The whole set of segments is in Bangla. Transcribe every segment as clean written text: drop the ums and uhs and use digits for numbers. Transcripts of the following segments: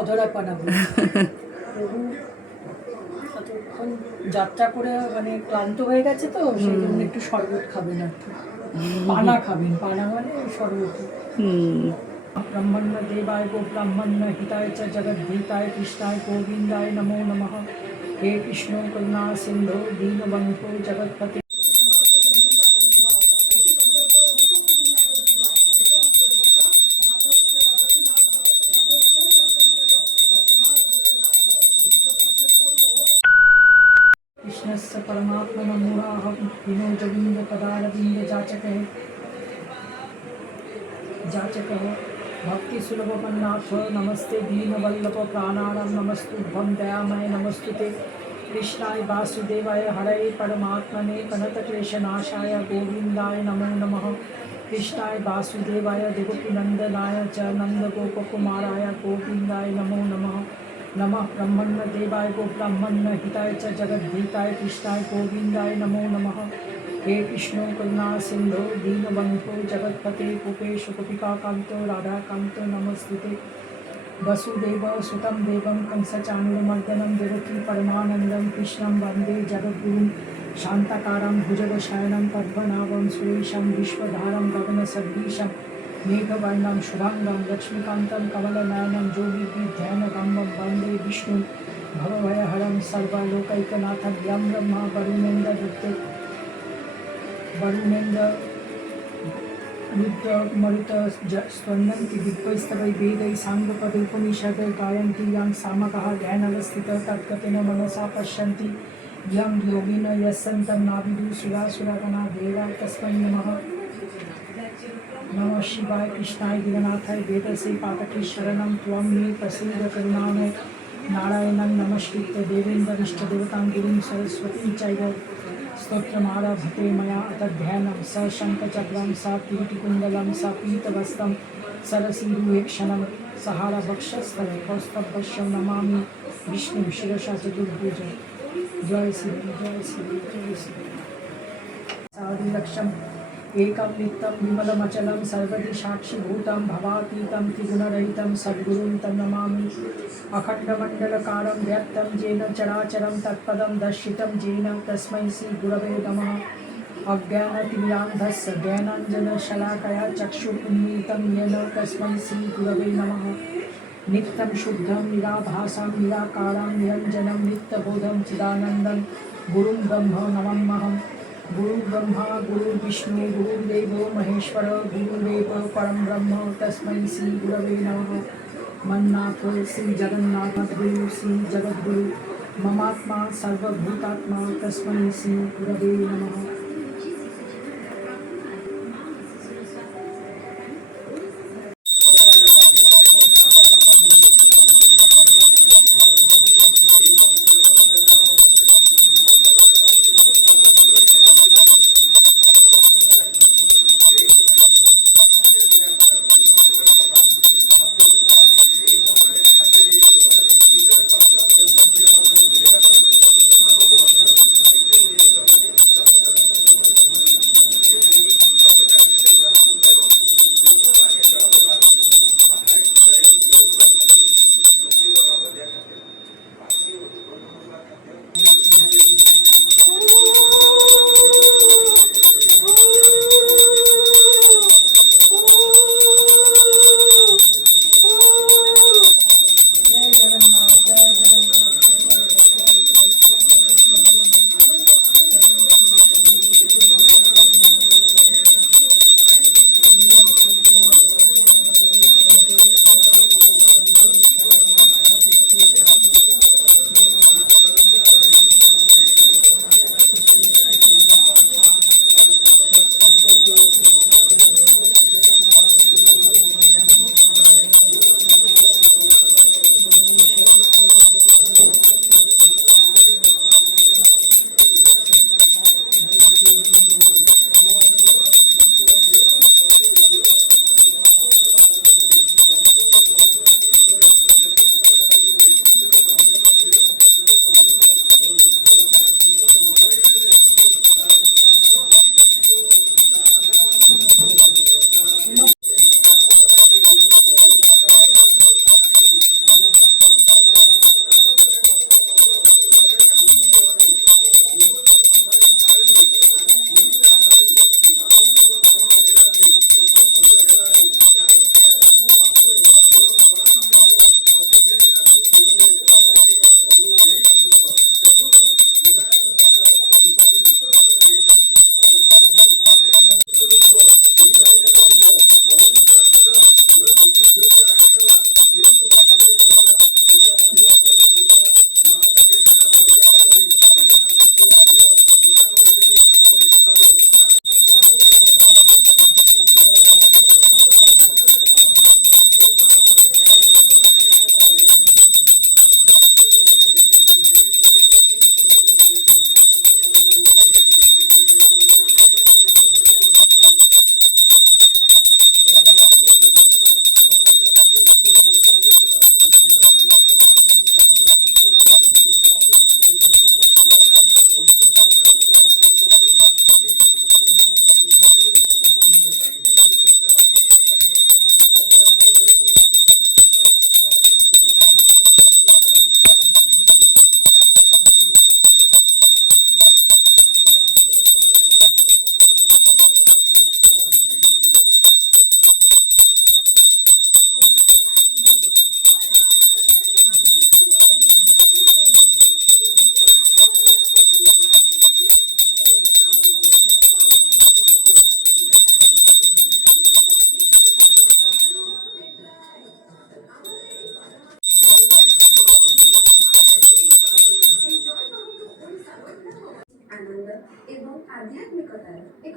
অধরা পানা বলছে। প্রভু এতক্ষণ যাত্রা করে মানে ক্লান্ত হয়ে গেছে তো সেই জন্য একটু শরবত খাবেন আর কি, পানা খাবেন, পানা মানে শরবত। ब्रह्मण्य देवाय गो ब्राह्मण्य हिताय च जगद्धिताय कृष्णाय गोविंदाय नमो नमः। हे कृष्णो करुणा सिंधो दीनबन्धो जगत्पते। कृष्णस्य परमात्मनः मूढाः विनोजविन्द पदारविन्द जाचकः भक्ति सुलभपन्नाथ नमस्ते दीनवल्लभ प्राणानां नमस्तुभ्यं दयामय नमस्तुते। कृष्णाय वासुदेवाय हरये परमात्मने प्रणतक्लेशनाशाय गोविन्दाय नमो नमः। कृष्णाय वासुदेवाय देवकीनन्दनाय च नन्दगोपकुमाराय गोविन्दाय नमो नमः। नमः ब्रह्मण्य देवाय गो ब्राह्मण्य हिताय च जगद्धिताय कृष्णाय गोविन्दाय नमो नमः। हे कृष्णो करुणा सिंधो दीनबन्धो जगत्पते गोपेश गोपिकान्तो राधाकान्तो नमस्ते। वसुदेव सुतं देवं कंसचाणूरमर्दनं देवकी परमानन्दं कृष्णं वन्दे जगद्गुरुं शान्ताकारं भुजगशयनं पद्मनाभं सुरेशं विश्वधारं गगनसदृशं मेघवर्णं शुभाङ्गं लक्ष्मीकान्तं कमलनयनं योगिभिर्ध्यानगम्यं वन्दे विष्णुं भवभयहरं सर्वलोकैकनाथं यं ब्रह्मा वरुणेन्द्र रुद्र स्वन्नन्ति दिग्वैस्तवै वेदै साङ्गपदोपनिषदै गायन्ति यं सामकः ध्यानवस्थितः तद्गतेन मनसा पश्यन्ति यं योगिन यस्सन्तं नाभिदु सुरासुरगणा देवाय तस्मै नमः। नमः शिवाय कृष्णाय गिरनाथाय वेदसे पाठके शरणं त्वं मे प्रसीद करुणामय। नारायणं नमस्कृत्य देवेन्द्रमिष्टदेवतां गिरिं सरस्वतीं चैव स्तोत्रमारभते मया अतध्यानं स शङ्खचक्रं स किरीटिकुण्डलं स पीतवस्त्रं सरसीरुहेक्षणं सहारवक्षस्थले कौस्तभस्य नमामि विष्णुं शिरसा चतुर्भुज। जय श्री जय श्री जय श्री साधिलक्ष्यम् एकं नित्यं विमलमचलं सर्वदि साक्षिभूतं भवातीतं त्रिगुणरहितं सद्गुरुं तं नमामि। अखण्डमण्डलकारं व्याप्तं येन चराचरं तत्पदं दर्शितं येन तस्मै श्रीगुरवे नमः। अज्ञानतिमिरान्धस्य ज्ञानाञ्जनशलाकया चक्षुरुन्मीलितं येन तस्मै श्रीगुरवे नमः। नित्यं शुद्धं निराभासं निराकारं निरञ्जनं नित्यबोधं चिदानन्दं गुरुं ब्रह्म नमाम्यहम्। गुरु ब्रह्मा गुरुर्विष्णु गुरुर्देवो महेश्वर गुरुरेव परं ब्रह्म तस्मै श्री गुरवे नमः। मन्नाथ श्री जगन्नाथ गुरु श्री जगद्गुरु ममात्मा सर्वभूतात्मा तस्मै श्री गुरवे नमः। এবং আধ্যাত্মিকতার এক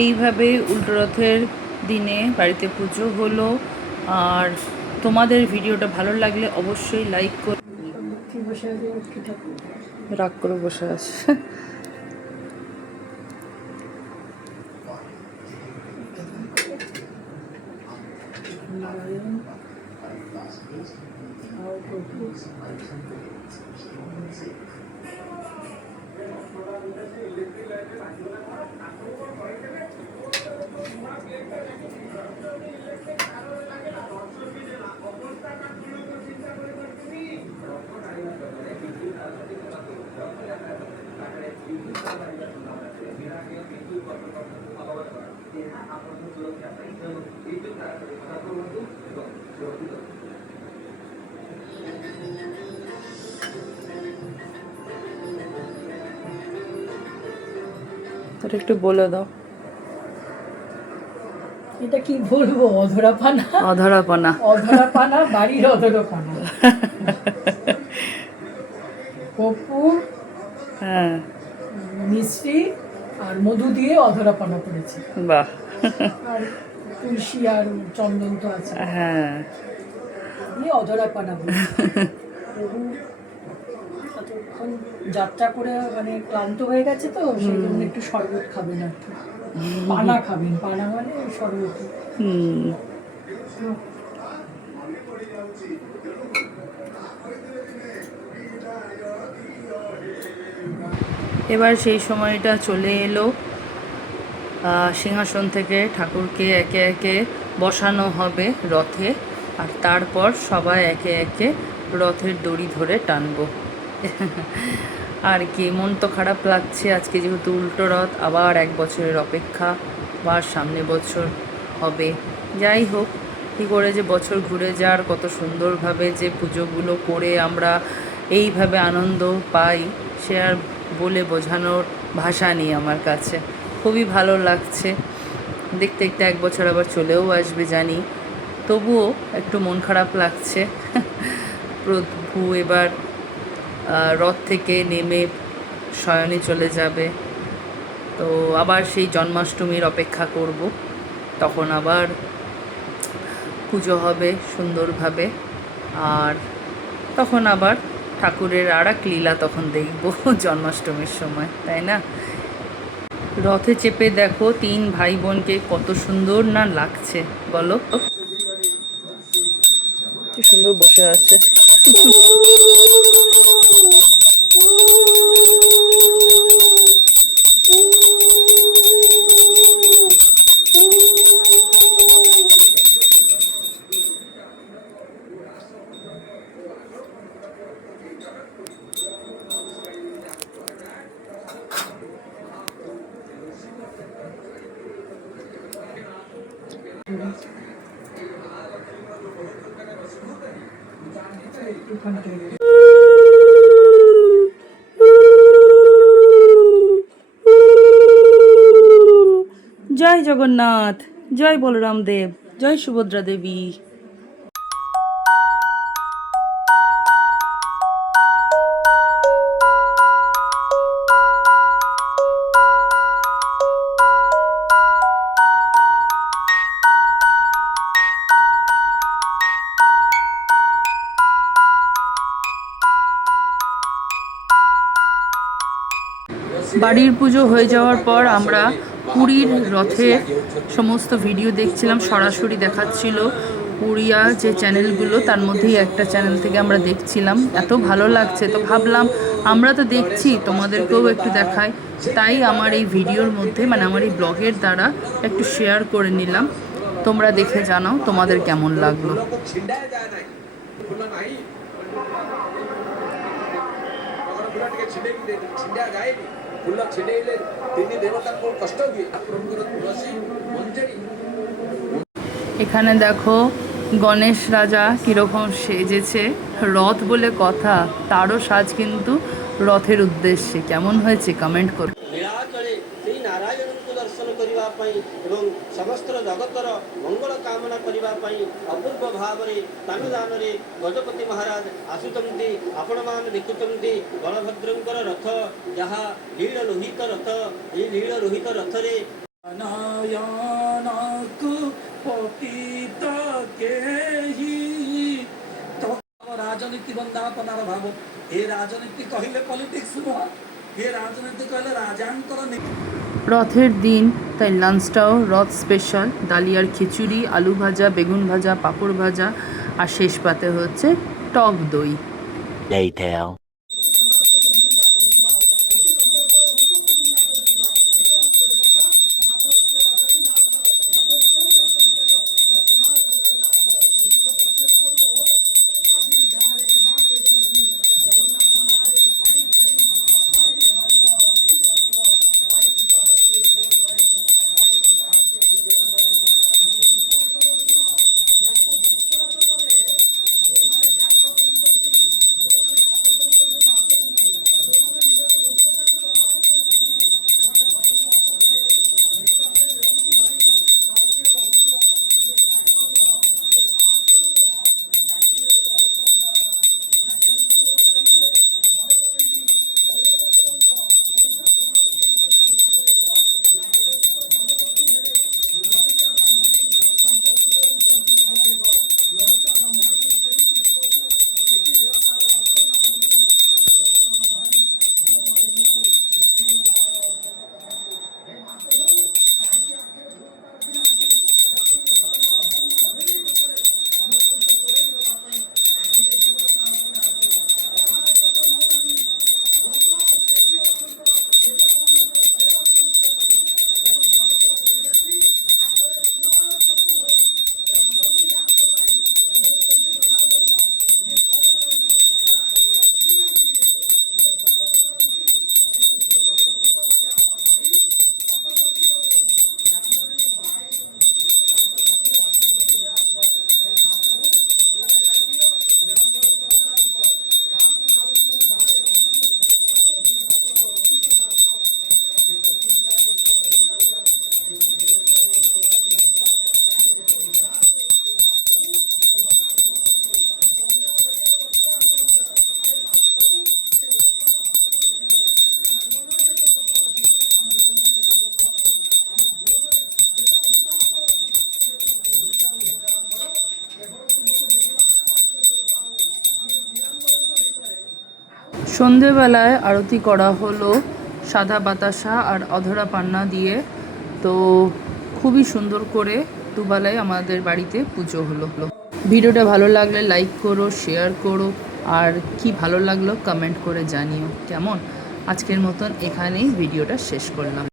এইভাবে উল্টো রথের দিনে বাড়িতে পুজো হলো। আর তোমাদের ভিডিওটা ভালো লাগলে অবশ্যই লাইক করে রাগ করে বসে আছে। তোর একটু বলে দাও। এটা কি বলবো, অধরাপানা। অধরাপানা, অধরাপানা, বাড়ির অধরাপানা। কর্পূর, হ্যাঁ, মিষ্টি আর মধু দিয়ে অধরাপানা করেছে। বাহ। আর তুলসী আর চন্দন তো আছে, হ্যাঁ, দিয়ে অধরাপানা বলে। প্রভু এতক্ষণ যাত্রা করে মানে ক্লান্ত হয়ে গেছে, তো সেই জন্য একটু শরবত খাবেন আর কি। পানা খাবেন, পানা মানে শরবত। এবার সেই সময়টা চলে এলো। সিংহাসন থেকে ঠাকুরকে একে একে বসানো হবে রথে, আর তারপর সবাই একে একে রথের দড়ি ধরে টানবো। আর কি, মন তো খারাপ লাগছে আজকে, যেহেতু উল্টো রথ, আবার 1 বছরের অপেক্ষা, আবার সামনে বছর হবে। যাই হোক, কী করে যে বছর ঘুরে যার, কত সুন্দরভাবে যে পুজোগুলো করে আমরা এইভাবে আনন্দ পাই, সে আর বলে বোঝানোর ভাষা নেই আমার কাছে। খুবই ভালো লাগছে। দেখতে দেখতে 1 বছর আবার চলেও আসবে জানি, তবুও একটু মন খারাপ লাগছে। প্রভু এবার রথ থেকে নেমে শয়নে চলে যাবে, তো আবার সেই জন্মাষ্টমীর অপেক্ষা করব। তখন আবার পুজো হবে সুন্দরভাবে, আর তখন আবার ঠাকুরের আর এক লীলা তখন দেখব জন্মাষ্টমীর সময়, তাই না? রথে চেপে দেখো 3 ভাই বোনকে কত সুন্দর না লাগছে, বলো। কি সুন্দর বসে আছে। জয় জগন্নাথ, জয় বলরাম দেব, জয় সুভদ্রা দেবী। বাড়ির পুজো হয়ে যাওয়ার পর আমরা পুরীর রথে সমস্ত ভিডিও দেখছিলাম, সরাসরি দেখাচ্ছিল উড়িয়া যে চ্যানেলগুলো তার মধ্যেই একটা চ্যানেল থেকে আমরা দেখছিলাম, এত ভালো লাগছে তো ভাবলাম আমরা তো দেখছি তোমাদেরকেও একটু দেখাই, তাই আমার এই ভিডিওর মধ্যে মানে আমার এই ব্লগের দ্বারা একটু শেয়ার করে নিলাম। তোমরা দেখে জানাও তোমাদের কেমন লাগলো। এখানে দেখো গণেশ রাজা কীরকম সেজেছে, রথ বলে কথা, তারও সাজ কিন্তু রথের উদ্দেশ্যে। কেমন হয়েছে কমেন্ট করো। ନୀଳାଚଳେ ଶ୍ରୀ ନାରାୟଣଙ୍କୁ ଦର୍ଶନ କରିବା ପାଇଁ ଏବଂ ସମସ୍ତ ଜଗତର ମଙ୍ଗଳ କାମନା କରିବା ପାଇଁ ଅପୂର୍ବ ଭାବରେ ତାନୁଦାନରେ ଗଜପତି ମହାରାଜ ଆସୁଛନ୍ତି। ଆପଣମାନେ ଦେଖୁଛନ୍ତି ବଳଭଦ୍ରଙ୍କର ରଥ, ଯାହା ନୀଳ ଲୋହିତ ରଥ। ଏହି ନୀଳ ଲୋହିତ ରଥରେ ରାଜନୀତି ବନ୍ଦାପନାର ଭାବ, ଏ ରାଜନୀତି କହିଲେ ପଲିଟିକ୍ସ ନୁହଁ, ଏ ରାଜନୀତି କହିଲେ ରାଜାଙ୍କର রথের দিন তাই লাঞ্চটাও রথ স্পেশাল, ডালিয়ার খিচুড়ি, আলু ভাজা, বেগুন ভাজা, পাঁপড় ভাজা, আর শেষ পাতে হচ্ছে টক দই। Later. সন্ধেবেলায় আরতি করা হলো সাদা বাতাসা আর অধরা পান্না দিয়ে। তো খুবই সুন্দর করে দুবেলায় আমাদের বাড়িতে পুজো হলো। ভিডিওটা ভালো লাগলে লাইক করো, শেয়ার করো, আর কি ভালো লাগলো কমেন্ট করে জানিও। কেমন, আজকের মতন এখানেই ভিডিওটা শেষ করলাম।